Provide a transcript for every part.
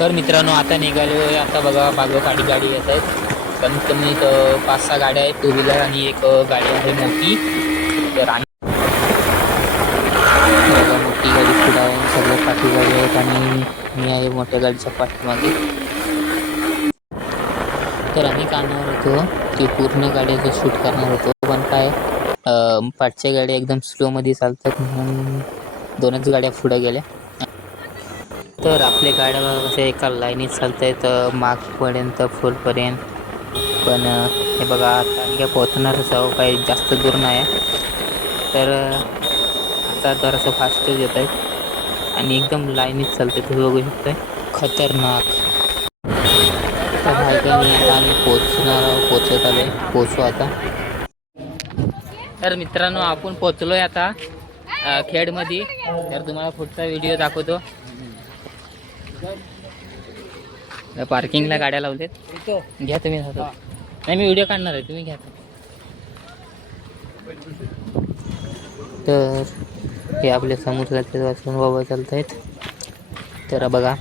तर मित्रांनो आता निघालो आहे. आता बघा पाठोपाठ गाडी येत आहेत. कमीत कमी 5-6 गाड्या आहेत, टू व्हीलर आणि एक गाडी आहे मोठी. तर आणि बघा मोठी गाडी पुढे आहे, सगळे पाठी गाडी आहेत आणि मी आहे मोठ्या गाडीच्या पाठीमागे. तर आम्ही काढणार होतो ती पूर्ण गाड्याचं शूट करणार होतो, पण काय पाठच्या गाड्या एकदम स्लोमध्ये चालतात म्हणून 2च गाड्या पुढे गेल्या. तर आपल्या गाड्या कशा एका लाईनीत चालत आहेत मागपर्यंत फुलपर्यंत. पण हे बघा आता आम्ही काय पोहोचणारच आहो, काही जास्त दूर नाही. तर आता जरासं फास्टच येत आहेत आणि एकदम लाईनीत चालते, तुम्ही बघू शकताय. खतरनाक. तर भाई आता आम्ही पोचत आलो, पोचू आता. तर मित्रांनो आपण पोचलोय आता खेडमध्ये. तर तुम्हाला पुढचा व्हिडिओ दाखवतो. पार्किंगला गाड्या लावलेत, घ्या तुम्ही. नाही मी व्हिडिओ काढणार आहे, तुम्ही घ्या. तर हे आपले समुद्राचे वाचून बाबा चालत आहेत. तर बघा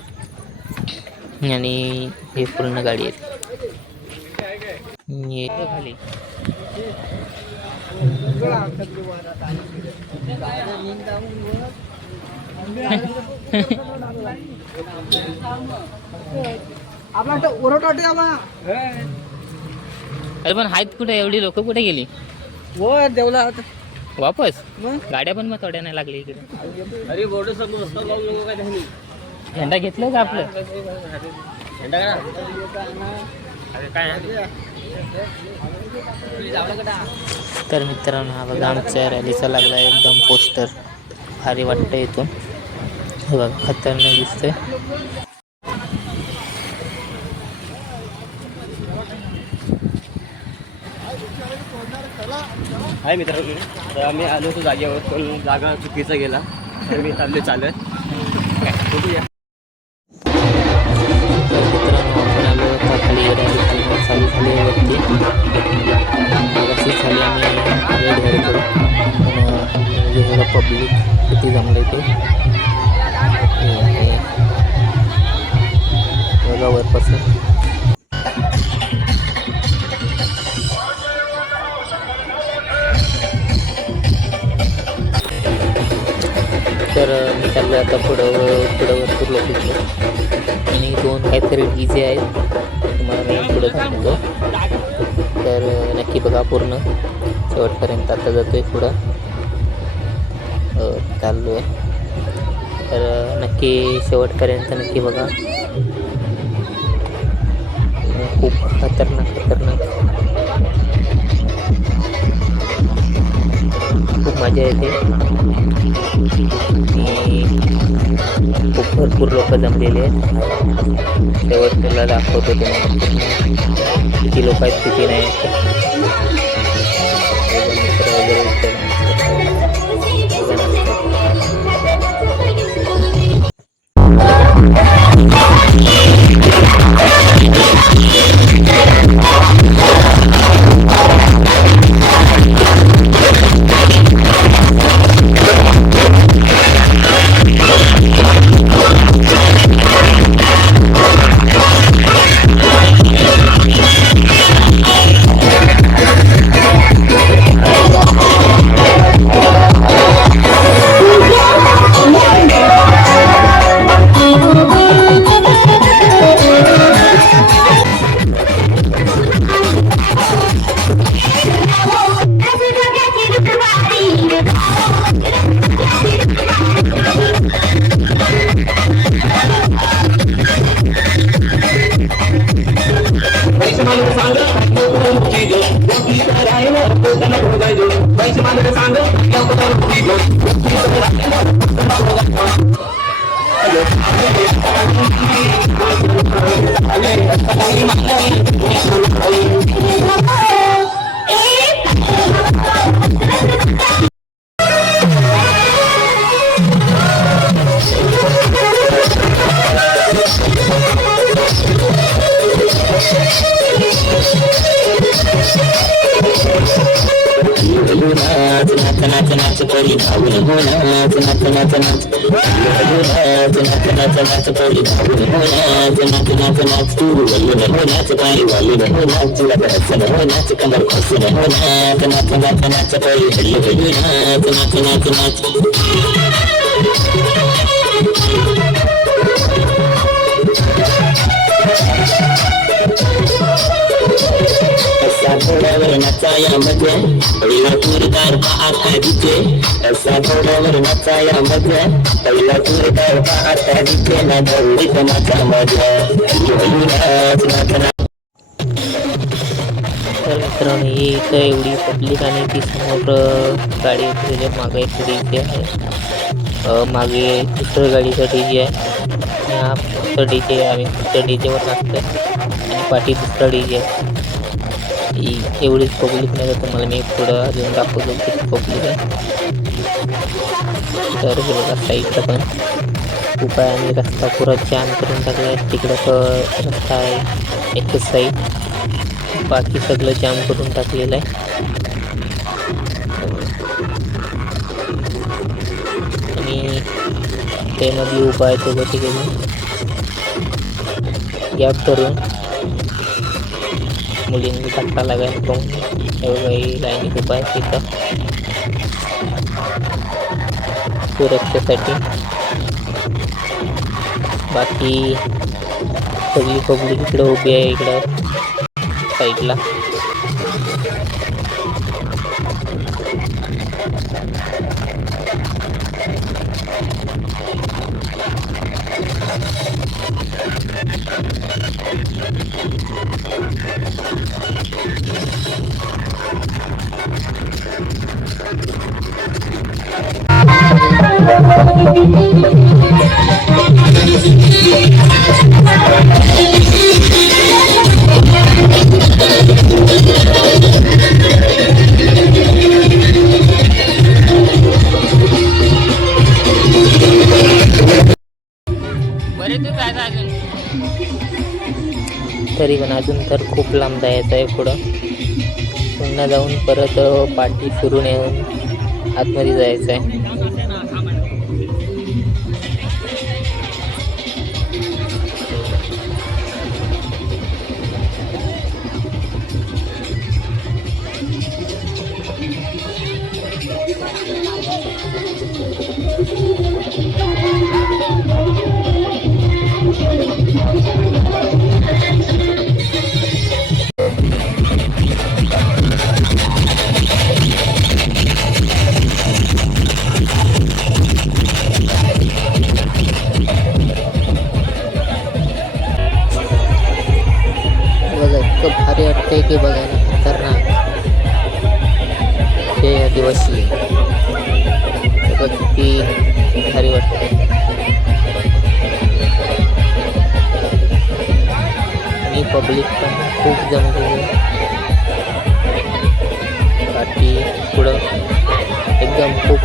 आणि हे पूर्ण गाडी आहे खाली. अरे पण आहेत कुठे एवढी लोक, कुठे गेली? देवला वापस गाड्या पण मग थोड्या नाही लागली इकडे. अरे बोर्ड समोर झेंडा घेतलं का आपलं? तर मित्रांनो हा बघा आमच्या रॅलीचा लागला एकदम पोस्टर, भारी वाटतं इथून. हे बघा खतरनाक दिसतंय. हाय मित्रांनो, तर आम्ही आलो होतो जागेवर, पण जागा चुकीचा गेला, तर मी चालले चालत बघूया. तर मित्रांनो आपण आलो होता खाली, रॅली चालू झाली वरती. अशीच झाली आम्ही रेड घरी करू, पण पब्लिक किती जमलं ते बघा वरपासून. तर मी चाललो आता पुढं भरपूर लोक होते आणि 2 काहीतरी डीजे आहेत, तुम्हाला मी पुढं सांगतो. तर नक्की बघा पूर्ण शेवटपर्यंत. आता जातो आहे पुढं, चाललो आहे. तर नक्की शेवटपर्यंत नक्की बघा, खूप खतरनाक खूप मजा येते. खूप भरपूर लोक जमलेले आहेत. शेवटला दाखवतो तुम्हाला किती लोक आहेत किती नाही. मित्र वगैरे घोड्यावर नाचाया मजा पहिला तुरदार पाहता दिसे असा घोड्यावर नाचाया मजा पहिला तुरदार पाहता दिसे ना दौडीत नाचा मजा तर मित्रांनो ही इथं एवढी पब्लिक आणि ती समोर गाडी असलेली मागे एक डीजे आहे मागे दुसरं गाडीचं डीजे आहे आणि हा फक्त डीजे आम्ही फक्त डीजेवर नाचतोय आणि पाठी दुसरा डीजे आहे एवढीच पब्लिक नाही तर तुम्हाला मी पुढं अजून दाखवतो किती पब्लिक आहे तर हे बघा साईडला पण खूप आहे आणि रस्ता पुरा जाम करून टाकला आहे तिकडं रस्ता आहे एकच साईड बाकी सगळं जाम करून टाकलेलं आहे आणि त्यामध्ये उभा आहे तो तिकडे गॅप करून मुलींनी धक्का लागायला पाहून एवढी लाईनीत उभा आहे तिथं सुरक्षेसाठी बाकी सगळी पब्लिक इकडं उभी आहे इकडं साईडला तरी पण अजून तर खूप लांब जायचं आहे पुढं पुन्हा जाऊन परत पार्टी फिरून येऊन आतमध्ये जायचं आहे इतकं भारी वाटतंय की बघायला खतरनाक हे आदिवासी किती भारी वाटतंय आणि पब्लिक पण खूप जमलेली बाकी पुढं एकदम खूप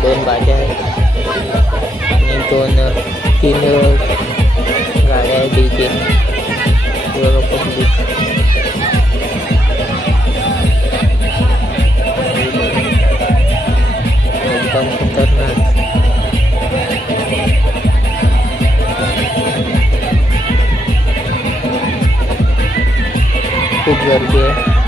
दोन बाज्या आहेत आणि तीन गाड्या आहेत डीजे पब्लिक एकदम खतरनाक खूप गर्दी आहे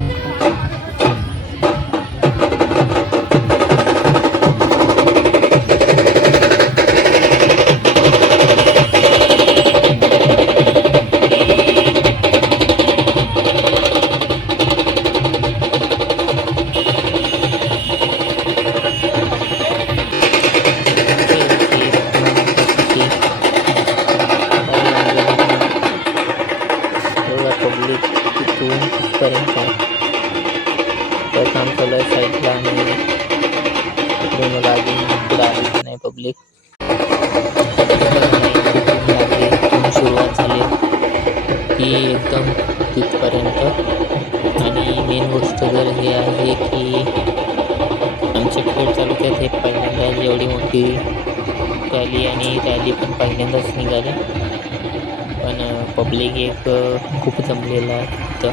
पब्लिक तिथून तिथपर्यंत तर काम चालू आहे साईडला आणि मला अजून पुढे आलेली नाही पब्लिक सुरुवात झाली ती एकदम तिथपर्यंत आणि मेन गोष्ट जर हे आहे की आमच्या खेड तालुक्यात हे पहिल्यांदा एवढी मोठी रॅली आणि रॅली पण पहिल्यांदाच निघाली पण पब्लिक एक खूप जमलेलं आहे तिथं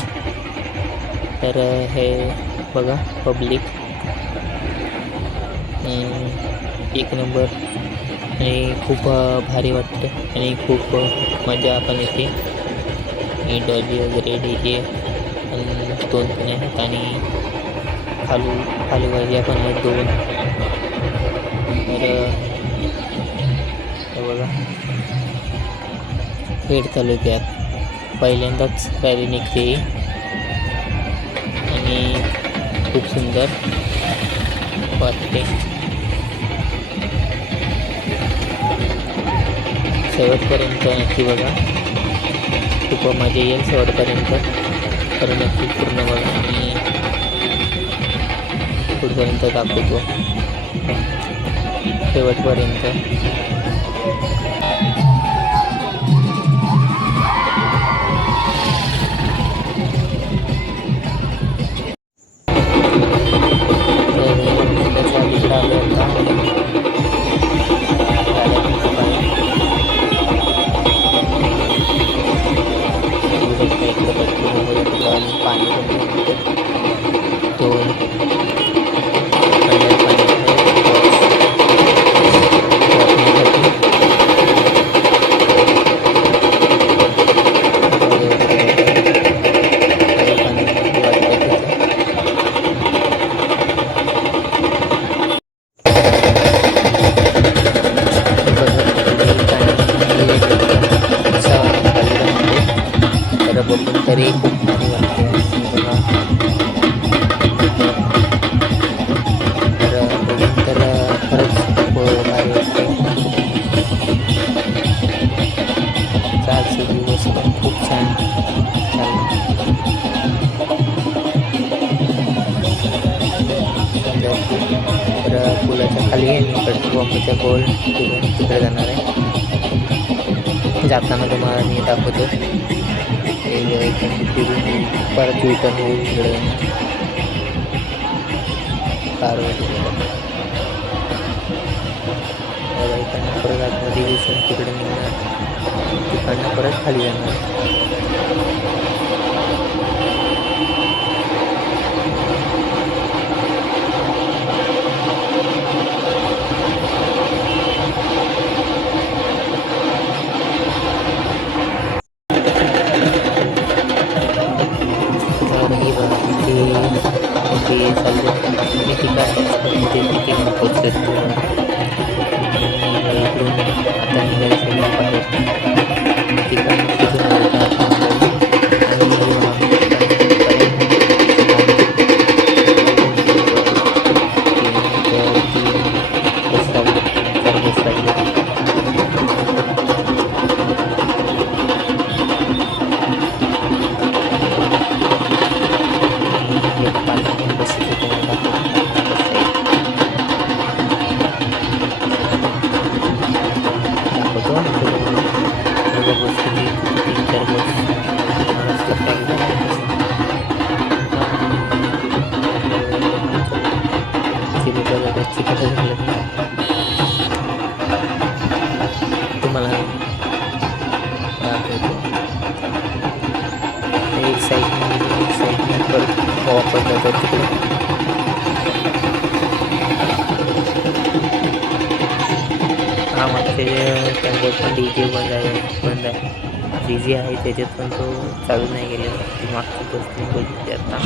तर हे बघा पब्लिक एक नंबर आणि खूप भारी वाटतं आणि खूप मजा पण येते. आणि डॉली वगैरे DJ पण 2 पण आहेत आणि खाली भाज्या पण आहेत 2. तर हे बघा खेड तालुक्यात पहिल्यांदाच रॅली निघते आणि खूप सुंदर वाटते. शेवटपर्यंत नक्की बघा, खूप मजा येईल शेवटपर्यंत. तर नक्की पूर्ण बघा आणि पुढपर्यंत दाखवतो शेवटपर्यंत. तरी खूप भारी वाटते बघा. तर बघून तर खरंच खूप भारी वाटते. कालचे दिवस पण खूप छान तर पुलाच्या खाली आहे मी पेट्रोल पंपाच्या गोल तिकडे जाणार आहे. जाताना तुम्हाला मी दाखवतो. फिरून परत रिटर्न होऊन तिकडे कार वगैरे इकडनं परत आतमध्ये दिवसून तिकडे निघणार, तिकडनं परत खाली जाणार. ते चालले मी तिथे पोचले. इकडून आता निघायचं बाहेर तुम्हाला एक साईड परत वापर जातात तिकडे. हा मागचे त्यांच्यात पण DJ बंद आहे. DJ आहे त्याच्यात पण तो चालू नाही गेलेला. ती मागची गोष्ट बघितली आता.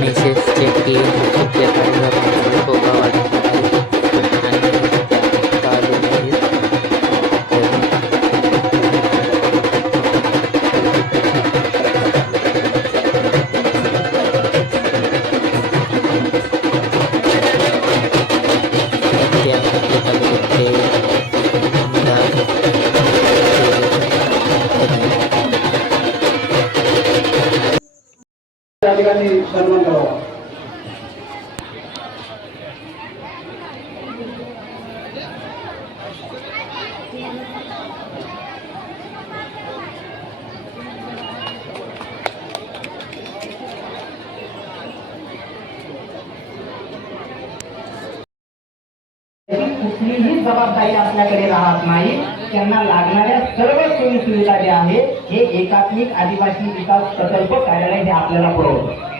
मेसेज चेक की आपल्या कागदापत्राचा शोभा वाढत आहे आणि त्या चालू आहेत. त्या तालुक्याचे आमदार त्या ठिकाणी सन्मान करावा. कुठलीही जबाबदारी आपल्याकडे राहत नाही. त्यांना लागणाऱ्या सर्व सोयी सुविधा ज्या आहेत हे एकात्मिक आदिवासी विकास प्रकल्प कार्यालय हे आपल्याला पुरवतं.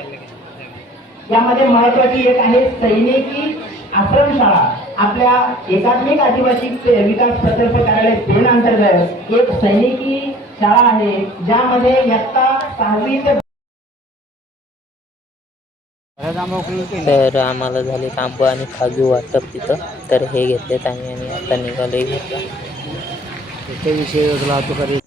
यामध्ये महत्वाची एक आहे सैनिकी आश्रमशाळा. आपल्या एकात्मिक आदिवासी विकास प्रकल्प कार्यालय पेण अंतर्गत एक सैनिकी शाळा आहे ज्यामध्ये इयत्ता 6वी ते तर आम्हाला झाले आंबा आणि काजू वाटप तिथं. तर हे घेतलेत आणि आता निघालोय घरला. विषय वाहतुकारी